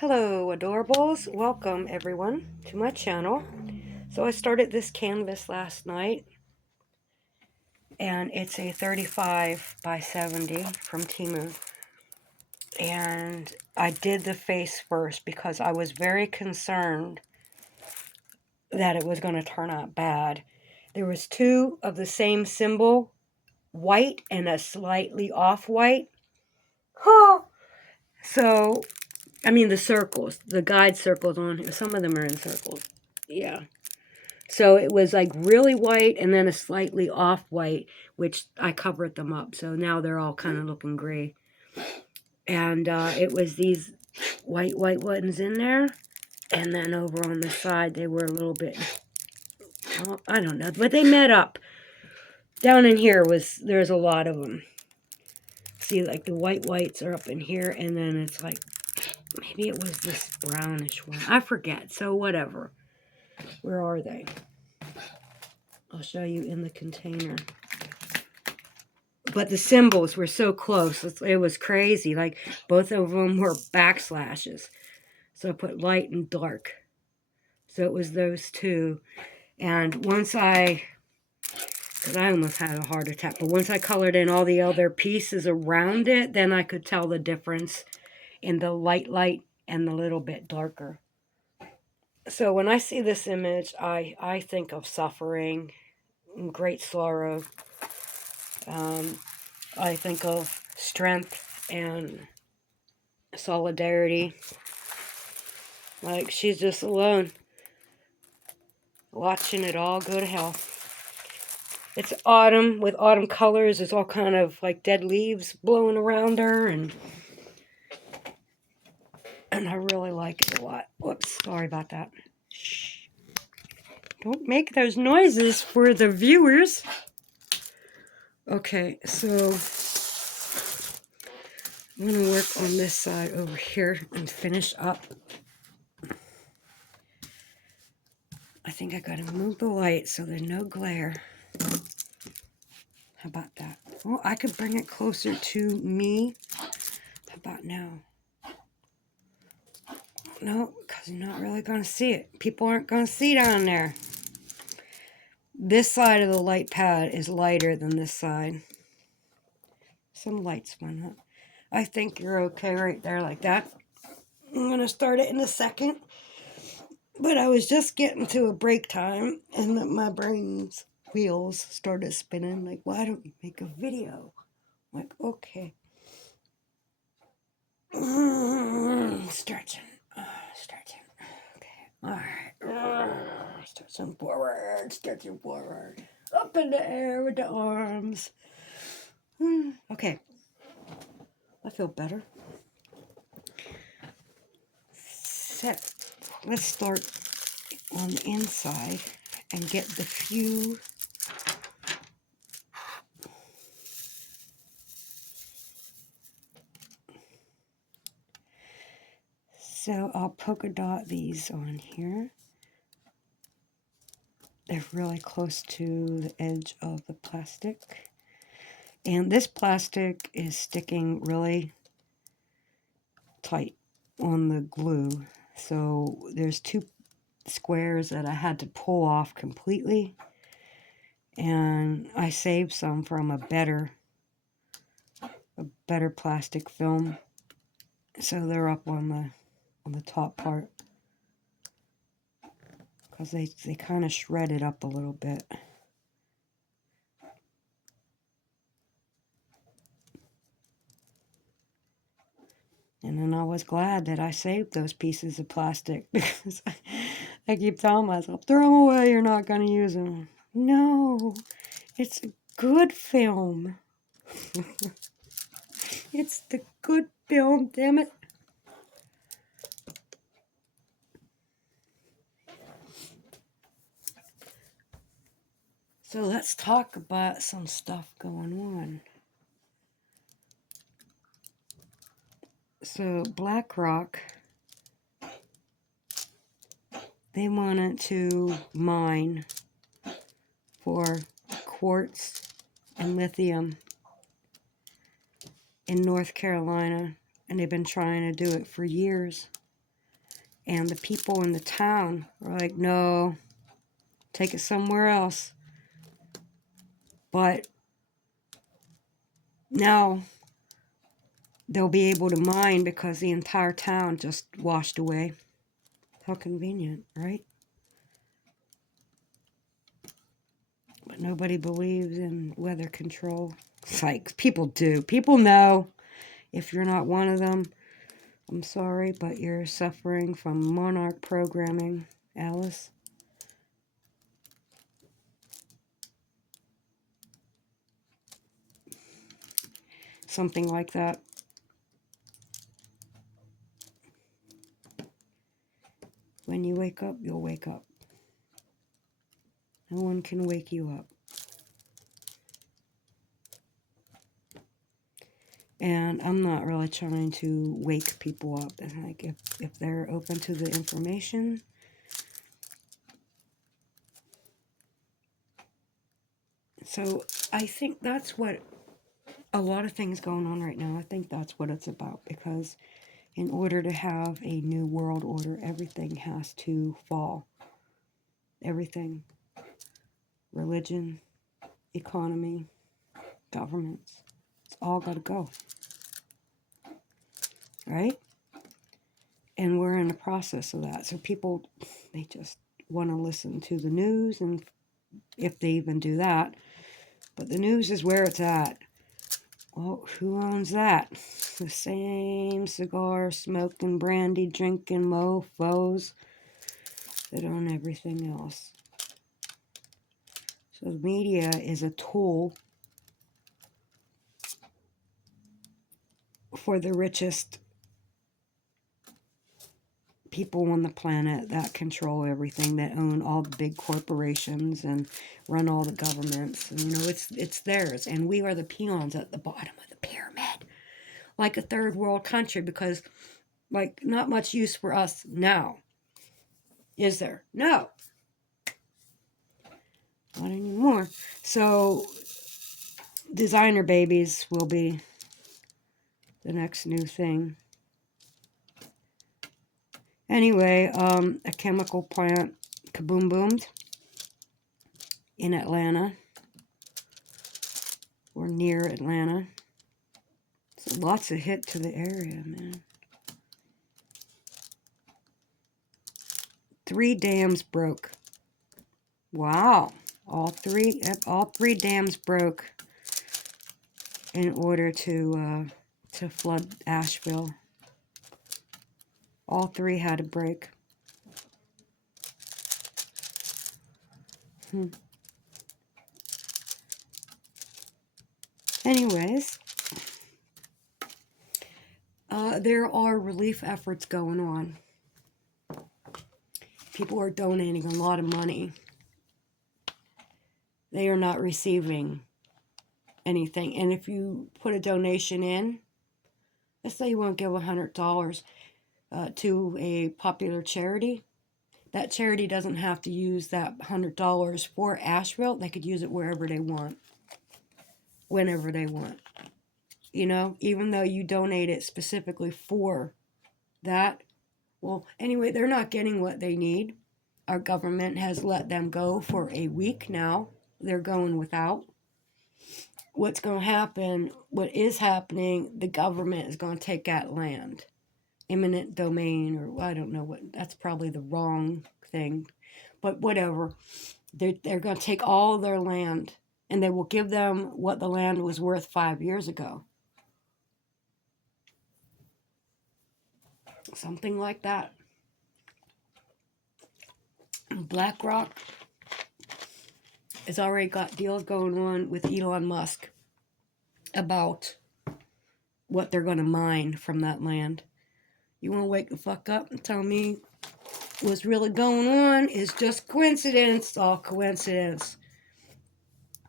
Hello adorables, welcome everyone to my channel. So I started this canvas last night and it's a 35 by 70 from Temu. And I did the face first because I was very concerned that it was going to turn out bad. There was two of the same symbol, white and a slightly off-white. So, I mean the circles, the guide circles on here, some of them are in circles. Yeah. So it was like really white and then a slightly off white, which I covered them up. So now they're all kind of looking gray. And it was these white ones in there. And then over on the side, they were a little bit, well, I don't know, but they met up. Down in here there's a lot of them. See, like the whites are up in here. And then it's like, maybe it was this brownish one. I forget. So whatever. Where are they? I'll show you in the container. But the symbols were so close. It was crazy. Like, both of them were backslashes. So I put light and dark. So it was those two. And once because I almost had a heart attack, but once I colored in all the other pieces around it, then I could tell the difference in the light and the little bit darker. So when I see this image, I think of suffering, great sorrow. I think of strength and solidarity. Like, she's just alone, watching it all go to hell. It's autumn with autumn colors. There's all kind of like dead leaves blowing around her, and I really like it a lot. Whoops, sorry about that. Shh. Don't make those noises for the viewers. Okay, so I'm going to work on this side over here and finish up. I think I got to move the light so there's no glare. How about that? Oh, I could bring it closer to me. How about now? No, because you're not really going to see it. People aren't going to see down there. This side of the light pad is lighter than this side. Some lights went up. I think you're okay right there like that. I'm going to start it in a second. But I was just getting to a break time and my brain's wheels started spinning. Like, why don't you make a video? I'm like, okay. Stretching. Stretching. Okay. All right. Stretching forward. Up in the air with the arms. Okay. I feel better. Set. Let's start on the inside and get the few. So I'll polka dot these on here. They're really close to the edge of the plastic. And this plastic is sticking really tight on the glue. So there's two squares that I had to pull off completely. And I saved some from a better plastic film. So they're up on the top part. Because they kind of shredded up a little bit. And then I was glad that I saved those pieces of plastic because I keep telling myself, throw them away, you're not going to use them. No, it's a good film. It's the good film, damn it. So let's talk about some stuff going on. So BlackRock, they wanted to mine for quartz and lithium in North Carolina, and they've been trying to do it for years. And the people in the town are like, no, take it somewhere else. But now they'll be able to mine because the entire town just washed away. How convenient, right? But nobody believes in weather control. It's like, people do. People know. If you're not one of them, I'm sorry, but you're suffering from monarch programming, Alice. Something like that. When you wake up, you'll wake up. No one can wake you up. And I'm not really trying to wake people up. And like, if they're open to the information, so I think that's what a lot of things going on right now. I think that's what it's about, because in order to have a new world order, everything has to fall. Everything. Religion, economy, governments. It's all got to go. Right? And we're in the process of that. So people, they just want to listen to the news, and if they even do that. But the news is where it's at. Well, who owns that? The same cigar smoking, brandy drinking mofos that own everything else. So the media is a tool for the richest people on the planet that control everything, that own all the big corporations and run all the governments. And, it's theirs. And we are the peons at the bottom of the pyramid. Like a third world country, because, like, not much use for us now. Is there? No. Not anymore. So, designer babies will be the next new thing. Anyway, a chemical plant kaboom boomed in Atlanta, or near Atlanta. So lots of hit to the area, man. 3 dams broke. Wow. All three dams broke in order to flood Asheville. All 3 had to break. Anyways, there are relief efforts going on. People are donating a lot of money. They are not receiving anything. And if you put a donation in, let's say you want to give $100 to a popular charity, that charity doesn't have to use that $100 for Asheville. They could use it wherever they want, whenever they want. Even though you donate it specifically for that. Well, anyway, they're not getting what they need. Our government has let them go for a week now. They're going without. What's going to happen, what is happening, the government is going to take that land. Eminent domain, or I don't know what, that's probably the wrong thing. But whatever. They're going to take all their land, and they will give them what the land was worth 5 years ago. Something like that. BlackRock has already got deals going on with Elon Musk about what they're going to mine from that land. You want to wake the fuck up and tell me what's really going on is just coincidence, all coincidence.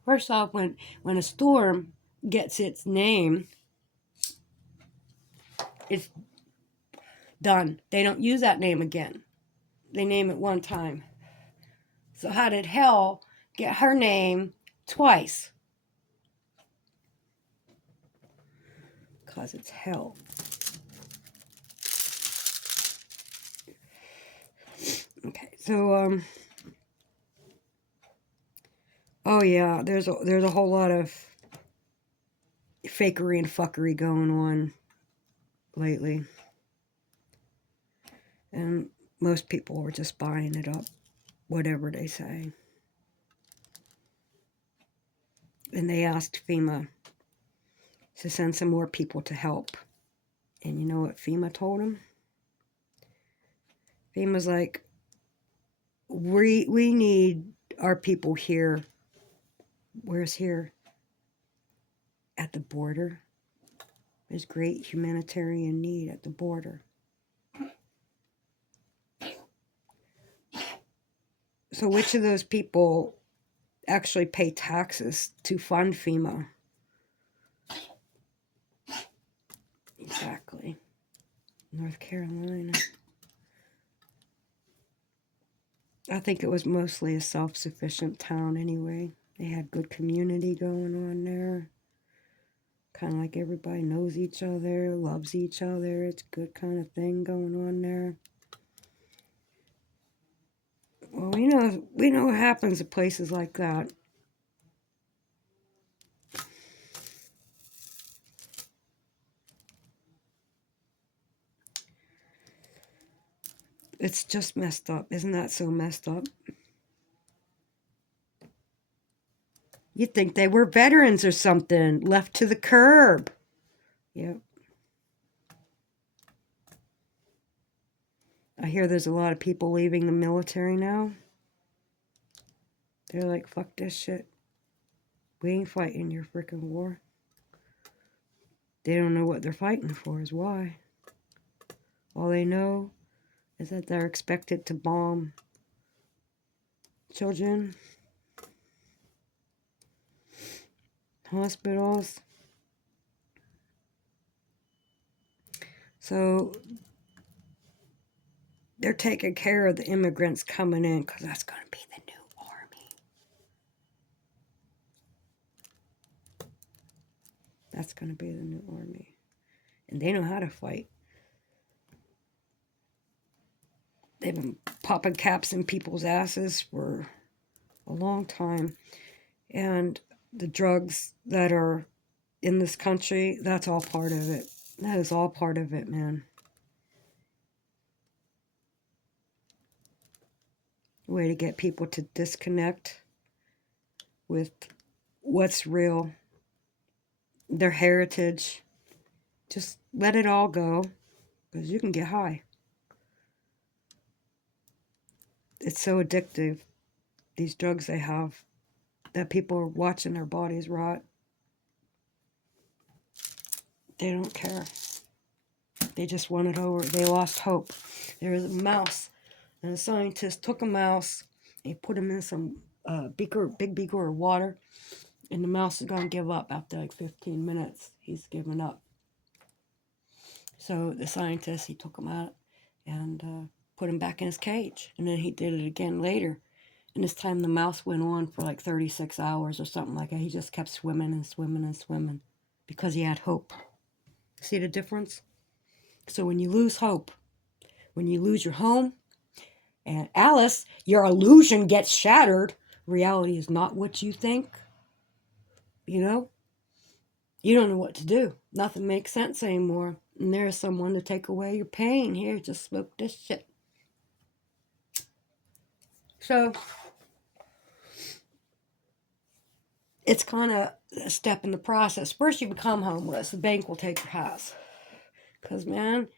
First off, when a storm gets its name, it's done. They don't use that name again. They name it one time. So how did hell get her name twice? Because it's hell. Okay, so oh yeah, there's a whole lot of fakery and fuckery going on lately, and most people are just buying it up, whatever they say. And they asked FEMA to send some more people to help, and you know what FEMA told them? FEMA's like, we need our people here. Where's here? At the border. There's great humanitarian need at the border. So which of those people actually pay taxes to fund FEMA? Exactly. North Carolina. I think it was mostly a self-sufficient town anyway. They had good community going on there. Kind of like everybody knows each other, loves each other. It's a good kind of thing going on there. Well, we know what happens at places like that. It's just messed up. Isn't that so messed up? You'd think they were veterans or something, left to the curb. Yep. I hear there's a lot of people leaving the military now. They're like, fuck this shit. We ain't fighting your freaking war. They don't know what they're fighting for is why. All they know is that they're expected to bomb children, hospitals. So they're taking care of the immigrants coming in because that's going to be the new army. That's going to be the new army. And they know how to fight. They've been popping caps in people's asses for a long time. And the drugs that are in this country, that's all part of it. That is all part of it, man. A way to get people to disconnect with what's real, their heritage. Just let it all go, because you can get high. It's so addictive, these drugs they have, that people are watching their bodies rot. They don't care. They just want it over. They lost hope. There was a mouse, and a scientist took a mouse, and he put him in some big beaker of water, and the mouse is going to give up after like 15 minutes. He's given up. So the scientist, he took him out and put him back in his cage. And then he did it again later. And this time the mouse went on for like 36 hours or something like that. He just kept swimming and swimming and swimming because he had hope. See the difference? So when you lose hope, when you lose your home, and Alice, your illusion gets shattered, reality is not what you think. You know? You don't know what to do. Nothing makes sense anymore. And there's someone to take away your pain. Here, just smoke this shit. So, it's kind of a step in the process. First, you become homeless. The bank will take your house. Because, man,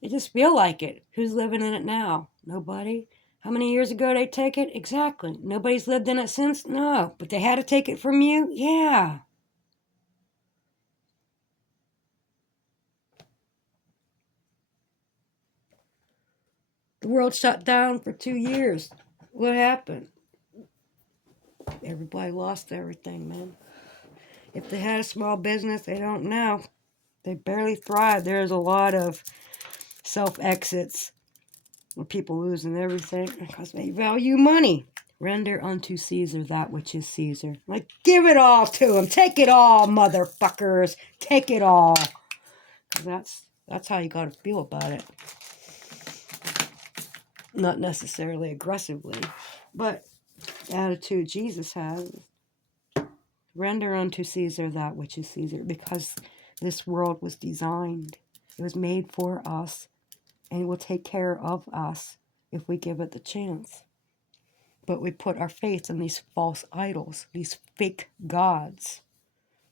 they just feel like it. Who's living in it now? Nobody. How many years ago they take it? Exactly. Nobody's lived in it since? No. But they had to take it from you? Yeah. The world shut down for 2 years. What happened? Everybody lost everything, man. If they had a small business, they don't now. They barely thrive. There's a lot of self-exits with people losing everything because they value money. Render unto Caesar that which is Caesar. Like, give it all to him. Take it all, motherfuckers. Take it all. Because that's how you got to feel about it. Not necessarily aggressively, but the attitude Jesus has. Render unto Caesar that which is Caesar, because this world was designed. It was made for us, and it will take care of us if we give it the chance. But we put our faith in these false idols, these fake gods.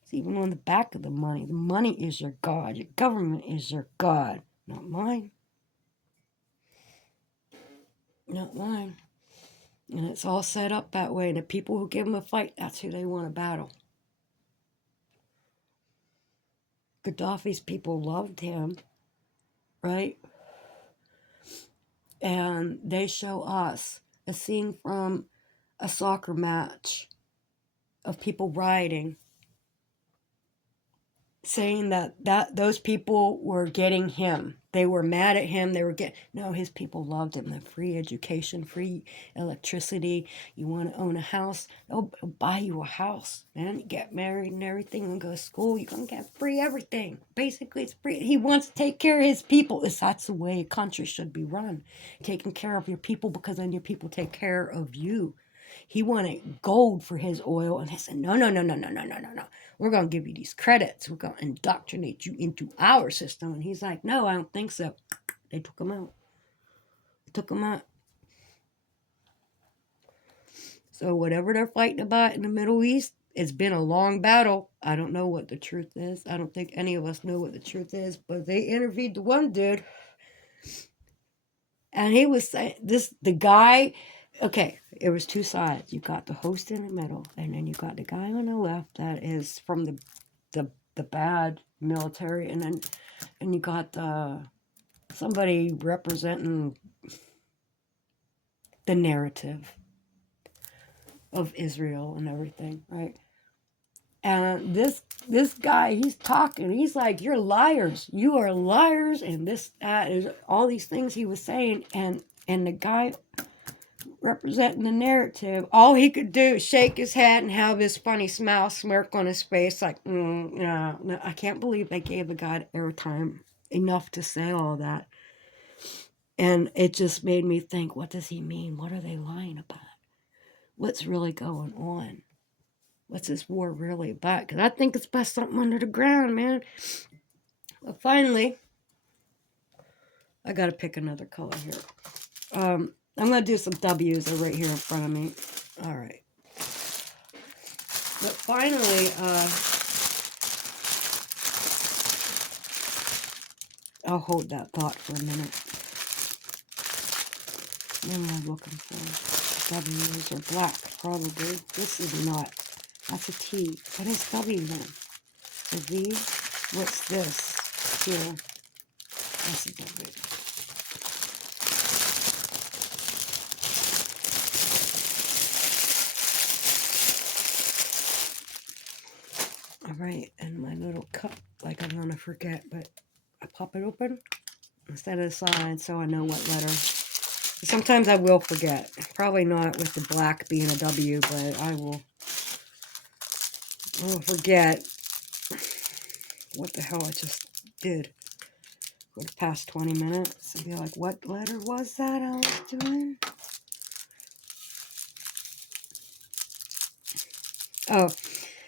It's even on the back of the money is your God. Your government is your God. Not mine. Not mine. And it's all set up that way. And the people who give them a fight, that's who they want to battle. Gaddafi's people loved him, right? And they show us a scene from a soccer match of people rioting, saying that those people were getting him. They were mad at him. They were no, his people loved him. The free education, free electricity. You want to own a house? They'll buy you a house, man. You get married and everything and go to school. You're going to get free everything. Basically, it's free. He wants to take care of his people. That's the way a country should be run. Taking care of your people, because then your people take care of you. He wanted gold for his oil, and they said, no. We're going to give you these credits. We're going to indoctrinate you into our system. And he's like, no, I don't think so. They took him out. So whatever they're fighting about in the Middle East, it's been a long battle. I don't know what the truth is. I don't think any of us know what the truth is. But they interviewed the one dude. And he was saying, the guy, okay, it was two sides. You got the host in the middle, and then you got the guy on the left that is from the bad military, and you got somebody representing the narrative of Israel and everything, right? And this guy, he's talking. He's like, "You're liars. You are liars," and this, that, is all these things he was saying, and the guy representing the narrative, all he could do is shake his head and have this funny smile, smirk on his face, like, no, I can't believe they gave the guy airtime enough to say all that. And it just made me think, what does he mean? What are they lying about? What's really going on? What's this war really about? Because I think it's about something under the ground, man. But finally, I got to pick another color here. I'm going to do some W's. They're right here in front of me. All right. But finally, I'll hold that thought for a minute. What am I looking for? W's or black, probably. This is not. That's a T. What is W then? A V? What's this? Here. That's a W. Alright, and my little cup, like I'm going to forget, but I pop it open instead of the side so I know what letter. Sometimes I will forget. Probably not with the black being a W, but I will forget what the hell I just did for the past 20 minutes and be like, what letter was that I was doing? Oh,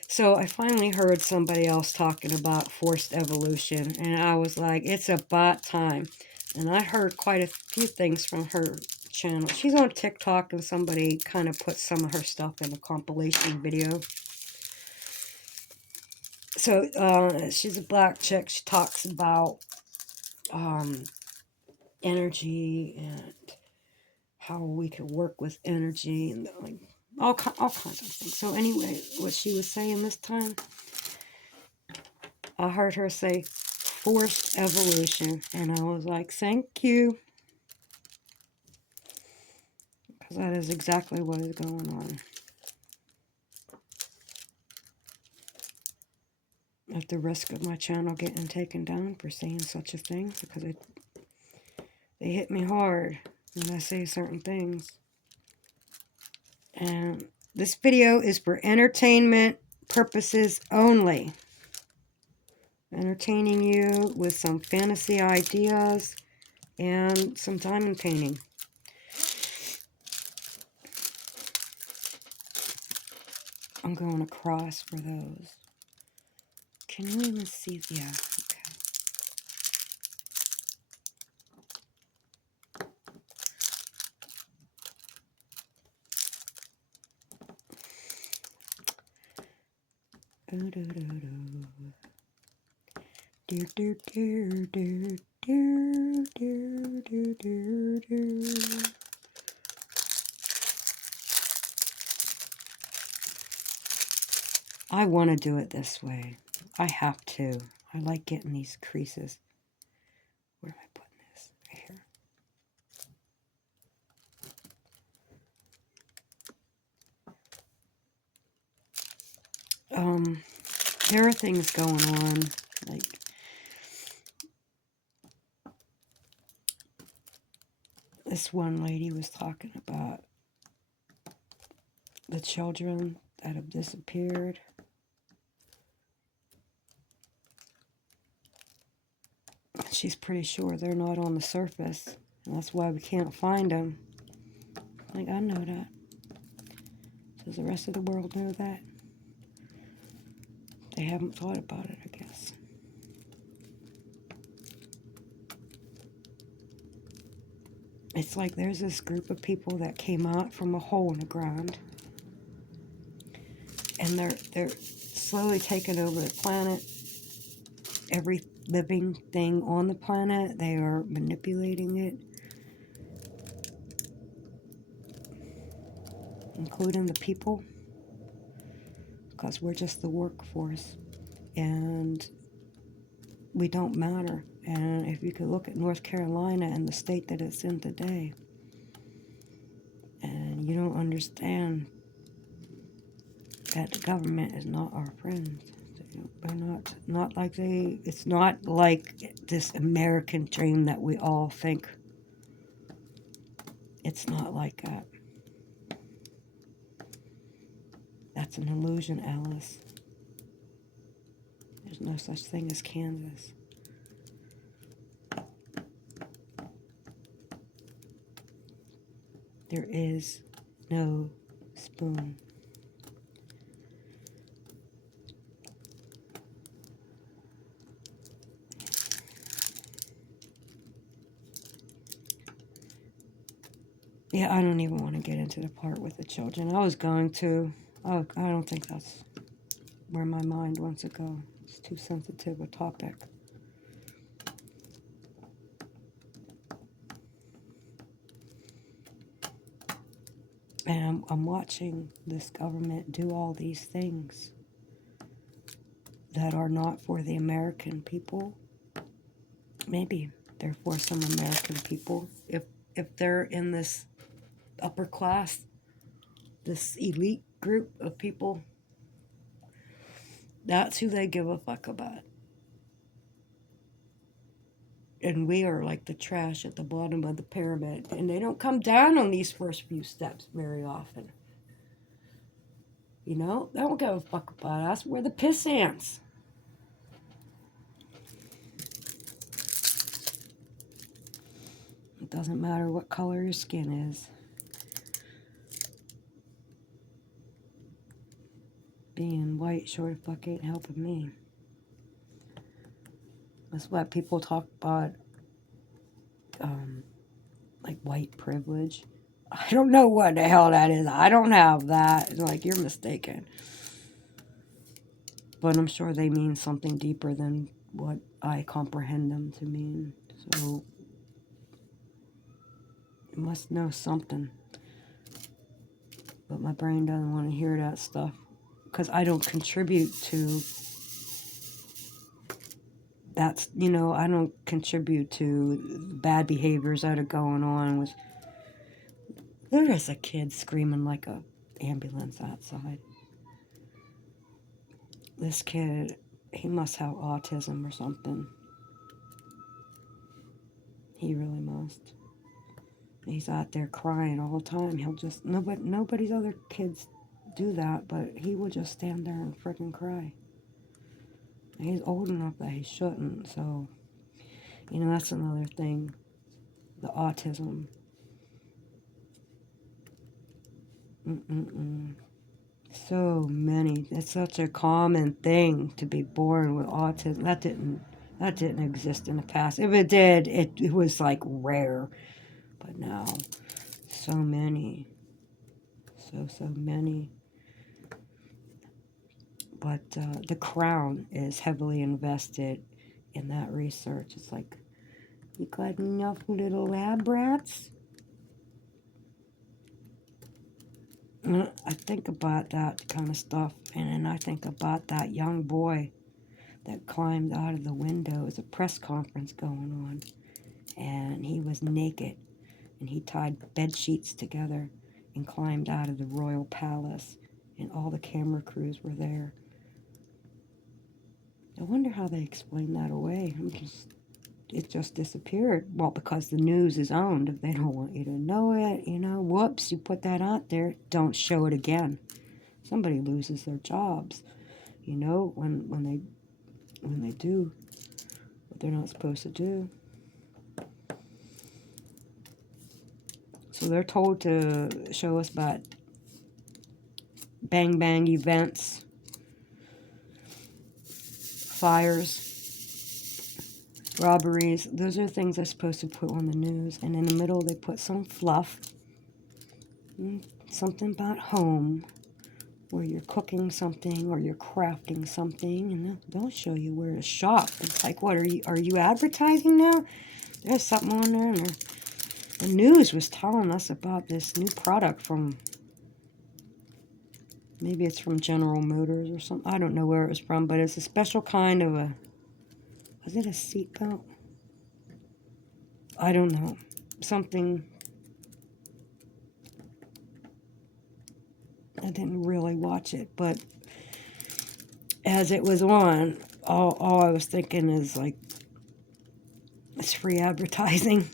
so I finally heard somebody else talking about forced evolution, and I was like, it's about time. And I heard quite a few things from her channel. She's on TikTok, and somebody kind of put some of her stuff in a compilation video. So she's a black chick. She talks about energy and how we can work with energy and like all kinds of things. So anyway, what she was saying this time, I heard her say forced evolution, and I was like, thank you, because that is exactly what is going on. At the risk of my channel getting taken down for saying such a thing, because they hit me hard when I say certain things. And this video is for entertainment purposes only. Entertaining you with some fantasy ideas and some diamond painting. I'm going across for those. Can you even see? Yeah, okay. Do, do, do, do. Do, do, do, do, do, do, do, do, do. I want to do it this way. I have to. I like getting these creases. Where am I putting this? Right here. There are things going on, like this one lady was talking about the children that have disappeared. She's pretty sure they're not on the surface, and that's why we can't find them. Like, I know that. Does the rest of the world know that? They haven't thought about it, I guess. It's like there's this group of people that came out from a hole in the ground, and they're slowly taking over the planet. Every living thing on the planet, they are manipulating it, including the people, because we're just the workforce, and we don't matter. And if you could look at North Carolina and the state that it's in today, and you don't understand that the government is not our friends. They're not like it's not like this American dream that we all think. It's not like that. That's an illusion, Alice. There's no such thing as Kansas. There is no spoon. Yeah, I don't even want to get into the part with the children. I was going to. I don't think that's where my mind wants to go. It's too sensitive a topic. And I'm watching this government do all these things that are not for the American people. Maybe they're for some American people. If they're in this upper class, this elite group of people, that's who they give a fuck about. And we are like the trash at the bottom of the pyramid. And they don't come down on these first few steps very often. You know, they don't give a fuck about us. We're the piss ants. It doesn't matter what color your skin is. Being white sure the fuck ain't helping me. That's what people talk about, like white privilege. I don't know what the hell that is. I don't have that. Like, you're mistaken. But I'm sure they mean something deeper than what I comprehend them to mean. So, you must know something. But my brain doesn't want to hear that stuff. Because I don't contribute to... I don't contribute to bad behaviors that are going on with... There is a kid screaming like a ambulance outside. This kid, he must have autism or something. He really must. He's out there crying all the time. He'll just... Nobody's other kids do that, but he will just stand there and frickin' cry. And he's old enough that he shouldn't, so... that's another thing. The autism. So many. It's such a common thing to be born with autism. That didn't exist in the past. If it did, it was like rare. But now, so many. So many. But the Crown is heavily invested in that research. It's like, you got enough little lab rats? I think about that kind of stuff, and then I think about that young boy that climbed out of the window. It was a press conference going on, and he was naked, and he tied bed sheets together and climbed out of the royal palace, and all the camera crews were there. I wonder how they explain that away. It just disappeared. Well, because the news is owned. If they don't want you to know it, whoops, you put that out there, don't show it again. Somebody loses their jobs, when they do what they're not supposed to do. So they're told to show us about bang bang events, fires, robberies. Those are things they're supposed to put on the news. And in the middle, they put some fluff, something about home, where you're cooking something or you're crafting something, and they'll show you where to shop. It's like, what, are you advertising now? There's something on there, and the news was telling us about this new product from, maybe it's from General Motors or something. I don't know where it was from, but it's a special kind of was it a seatbelt? I don't know. Something, I didn't really watch it, but as it was on, all I was thinking is like, it's free advertising.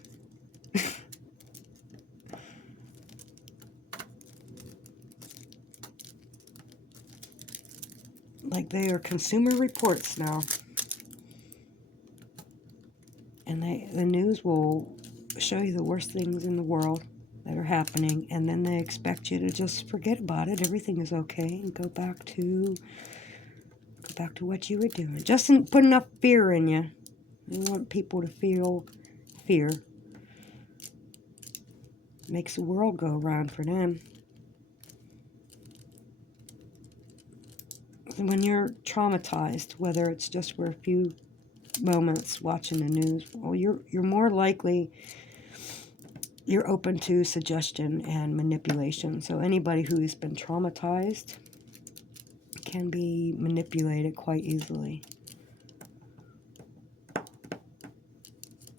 Like, they are Consumer Reports now. And the news will show you the worst things in the world that are happening, and then they expect you to just forget about it. Everything is okay, and go back to what you were doing. Just put enough fear in you. You want people to feel fear. Makes the world go around for them. When you're traumatized, whether it's just for a few moments watching the news, well, you're more likely, you're open to suggestion and manipulation. So anybody who has been traumatized can be manipulated quite easily.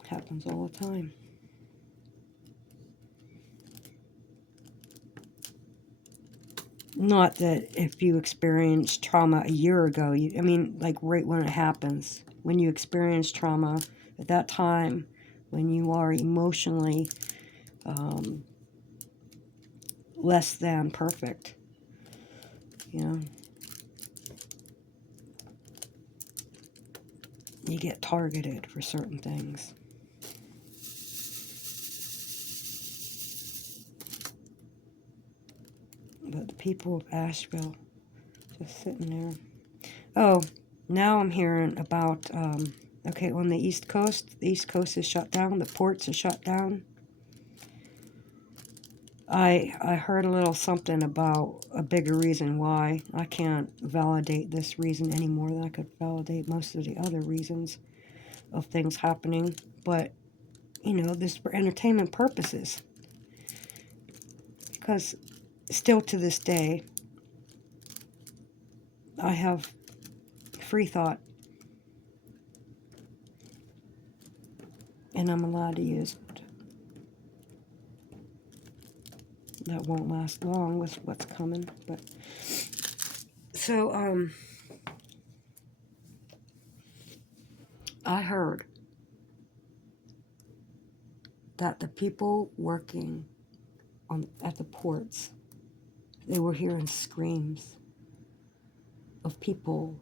Happens all the time. Not that if you experienced trauma a year ago, like right when it happens, when you experience trauma at that time, when you are emotionally less than perfect, you get targeted for certain things. But the people of Asheville, just sitting there. Oh, now I'm hearing about, okay, on the East Coast is shut down, the ports are shut down. I heard a little something about a bigger reason why. I can't validate this reason any more than I could validate most of the other reasons of things happening. But, this for entertainment purposes. Because still to this day, I have free thought. And I'm allowed to use it. That won't last long with what's coming. But so, I heard that the people working at the ports, they were hearing screams of people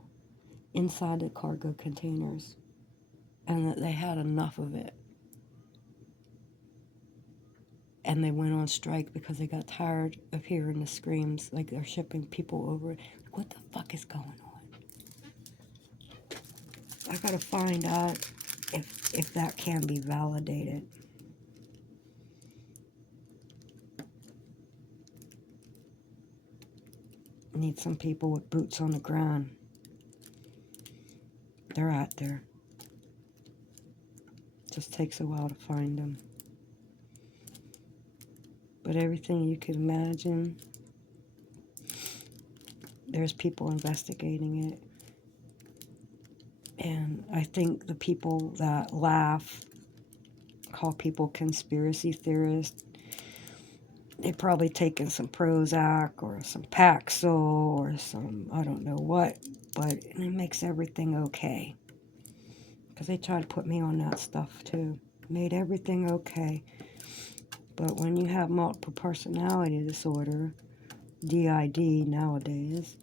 inside the cargo containers, and that they had enough of it. and they went on strike because they got tired of hearing the screams, like they're shipping people over. Like, what the fuck is going on? I gotta find out if that can be validated. Need some people with boots on the ground. They're out there. Just takes a while to find them. But everything you can imagine, there's people investigating it. And I think the people that laugh, call people conspiracy theorists, they've probably taken some Prozac or some Paxil or some, I don't know what, but it makes everything okay. Because they tried to put me on that stuff too. Made everything okay. But when you have multiple personality disorder, DID nowadays,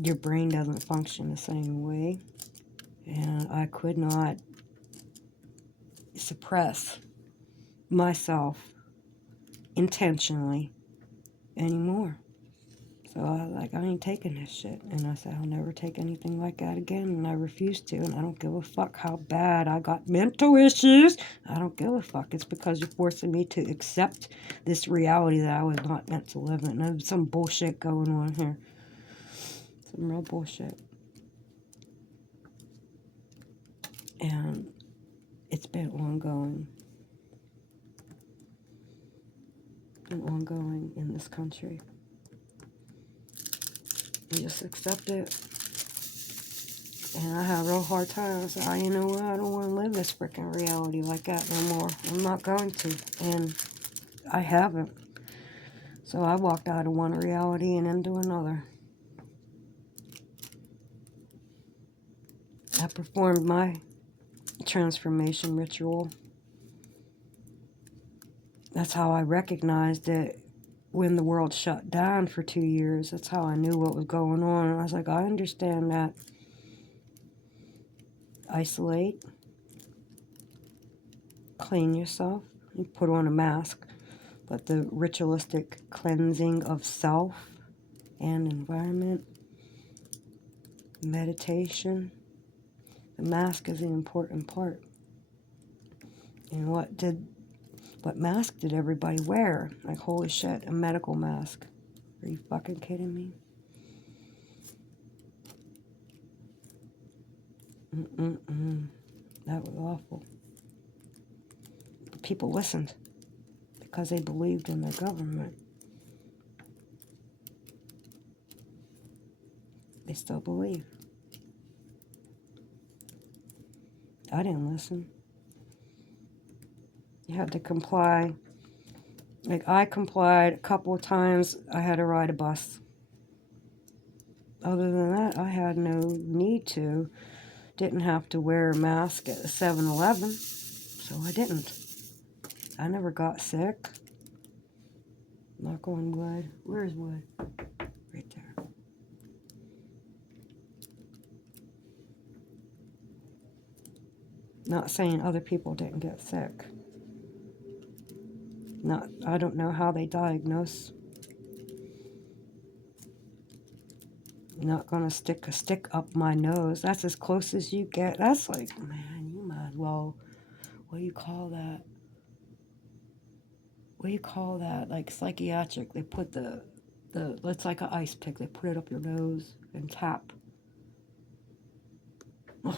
your brain doesn't function the same way. And I could not suppress myself intentionally anymore. So I ain't taking this shit. And I said, I'll never take anything like that again. And I refuse to. And I don't give a fuck how bad I got mental issues. I don't give a fuck. It's because you're forcing me to accept this reality that I was not meant to live in. There's some bullshit going on here. Some real bullshit. And it's been ongoing. Been ongoing in this country. You just accept it. And I have a real hard time. I said, you know what? I don't want to live this freaking reality like that no more. I'm not going to. And I haven't. So I walked out of one reality and into another. I performed my transformation ritual. That's how I recognized it when the world shut down for 2 years. That's how I knew what was going on. And I was like, I understand that. Isolate. Clean yourself. You put on a mask. But the ritualistic cleansing of self and environment, meditation, the mask is an important part. And what mask did everybody wear? Like, holy shit, a medical mask. Are you fucking kidding me? That was awful. People listened because they believed in the government. They still believe. I didn't listen. You had to comply. Like, I complied a couple of times. I had to ride a bus. Other than that, I had no need to. Didn't have to wear a mask at 7-Eleven, so I didn't. I never got sick. Knock on wood. Where's wood? Right there. Not saying other people didn't get sick. I don't know how they diagnose. Not gonna stick a stick up my nose. That's as close as you get. That's like, man, you might as well, what do you call that? What do you call that? Like psychiatric. They put it's like an ice pick. They put it up your nose and tap. Ugh.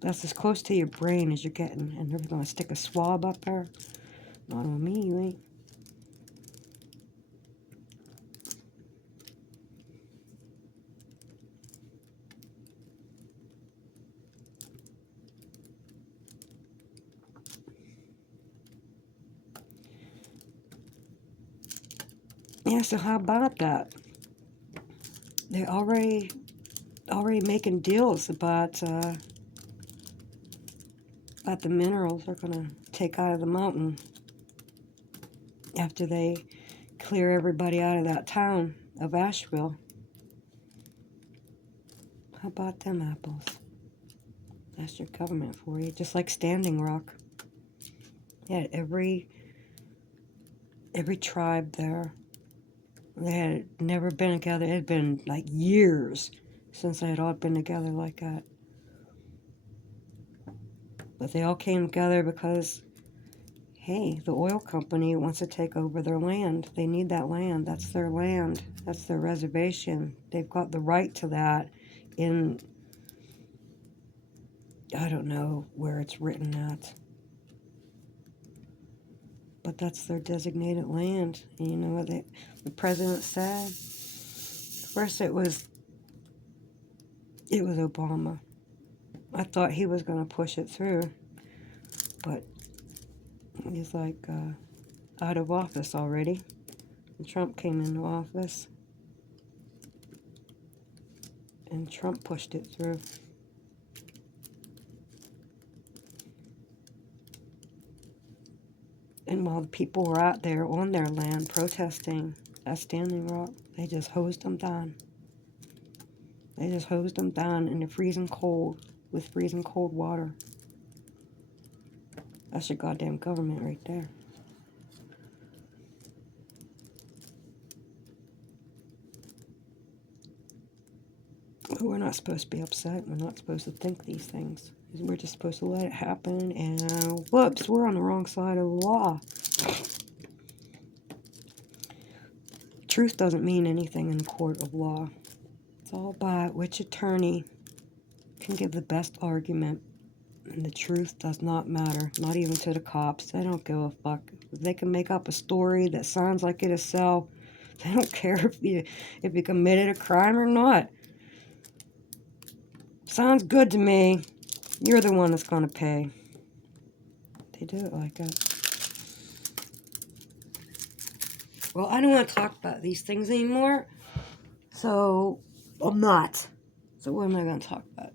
That's as close to your brain as you're getting, and they're gonna stick a swab up there. Not on me, you ain't. Yeah, so how about that? They're already making deals about the minerals they're gonna take out of the mountain after they clear everybody out of that town of Asheville. How about them apples? That's your government for you. Just like Standing Rock. Yeah, every tribe there. They had never been together. It had been like years since they had all been together like that. But they all came together because, hey, the oil company wants to take over their land. They need that land. That's their land. That's their reservation. They've got the right to that in, I don't know where it's written at. But that's their designated land. And you know what the president said? First it was Obama. I thought he was going to push it through. But he's like out of office already. And Trump came into office. And Trump pushed it through. And while the people were out there on their land protesting at Standing Rock, they just hosed them down. They just hosed them down in the freezing cold with freezing cold water. That's your goddamn government right there. But we're not supposed to be upset. We're not supposed to think these things. We're just supposed to let it happen, and whoops, we're on the wrong side of the law. Truth doesn't mean anything in the court of law. It's all about which attorney can give the best argument, and the truth does not matter, not even to the cops. They don't give a fuck. If they can make up a story that sounds like it'll sell, they don't care if you committed a crime or not. Sounds good to me. You're the one that's going to pay. They do it like that. Well, I don't want to talk about these things anymore. So, I'm not. So what am I going to talk about?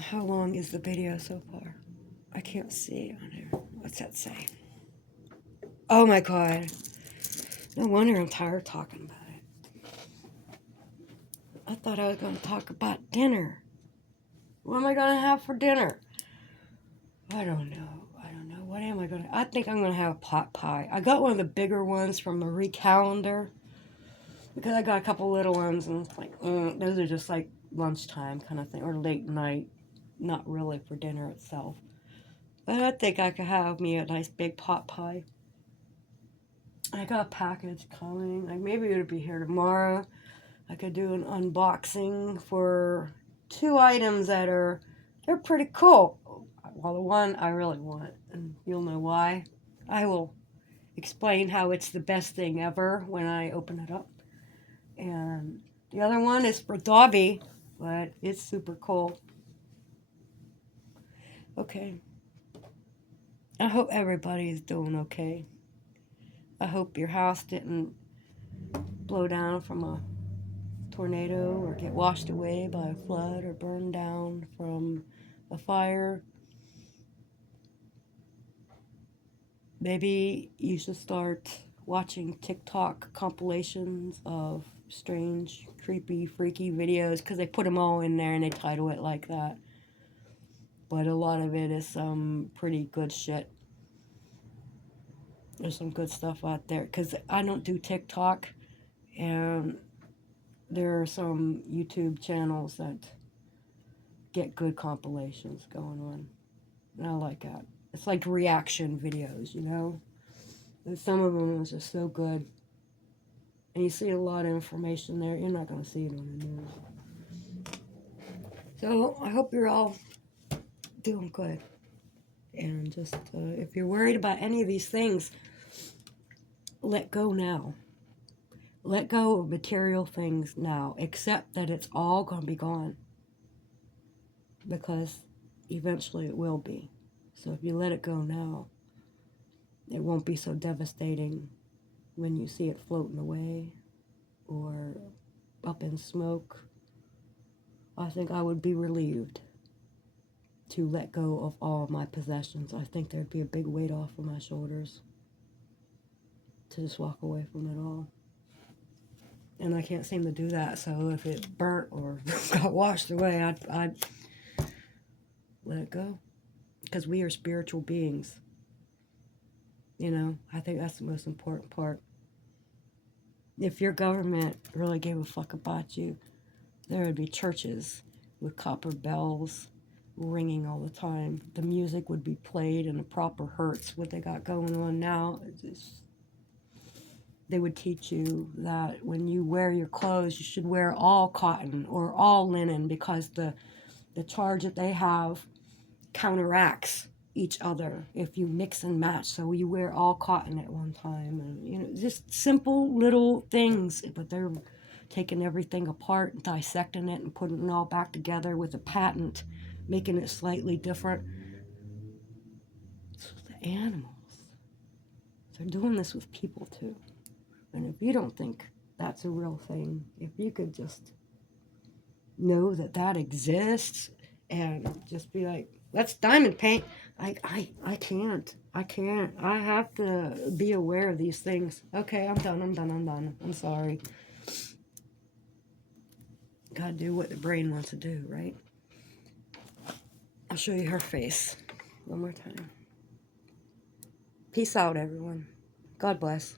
How long is the video so far? I can't see on here. What's that say? Oh my god. No wonder I'm tired talking about it. I thought I was going to talk about dinner. What am I going to have for dinner? I don't know. What am I going to... I think I'm going to have a pot pie. I got one of the bigger ones from Marie Calendar. Because I got a couple little ones, and it's like, those are just like lunchtime kind of thing, or late night, not really for dinner itself. But I think I could have me a nice big pot pie. I got a package coming, like maybe it'll be here tomorrow. I could do an unboxing for 2 items they're pretty cool. Well, the one I really want, and you'll know why. I will explain how it's the best thing ever when I open it up. And the other one is for Dobby, but it's super cool. Okay. I hope everybody is doing okay. I hope your house didn't blow down from a tornado or get washed away by a flood or burn down from a fire. Maybe you should start watching TikTok compilations of strange, creepy, freaky videos because they put them all in there and they title it like that. But a lot of it is some pretty good shit. There's some good stuff out there because I don't do TikTok, and there are some YouTube channels that get good compilations going on, and I like that. It's like reaction videos, you know? And some of them are just so good, and you see a lot of information there. You're not going to see it on the news. So I hope you're all doing good. And just, if you're worried about any of these things, let go now. Let go of material things now. Accept that it's all going to be gone. Because eventually it will be. So if you let it go now, it won't be so devastating when you see it floating away or up in smoke. I think I would be relieved to let go of all of my possessions. I think there'd be a big weight off of my shoulders to just walk away from it all. And I can't seem to do that, so if it burnt or got washed away, Let it go. Because we are spiritual beings. You know, I think that's the most important part. If your government really gave a fuck about you, there would be churches with copper bells ringing all the time. The music would be played in the proper hertz. What they got going on now, they would teach you that when you wear your clothes, you should wear all cotton or all linen, because the charge that they have counteracts each other if you mix and match. So you wear all cotton at one time, and you know, just simple little things, but they're taking everything apart and dissecting it and putting it all back together with a patent, making it slightly different. So the animals, they're doing this with people too. And if you don't think that's a real thing, if you could just know that that exists and just be like, let's diamond paint. I can't. I have to be aware of these things. Okay, I'm done. I'm sorry. Gotta do what the brain wants to do, right? I'll show you her face one more time. Peace out, everyone. God bless.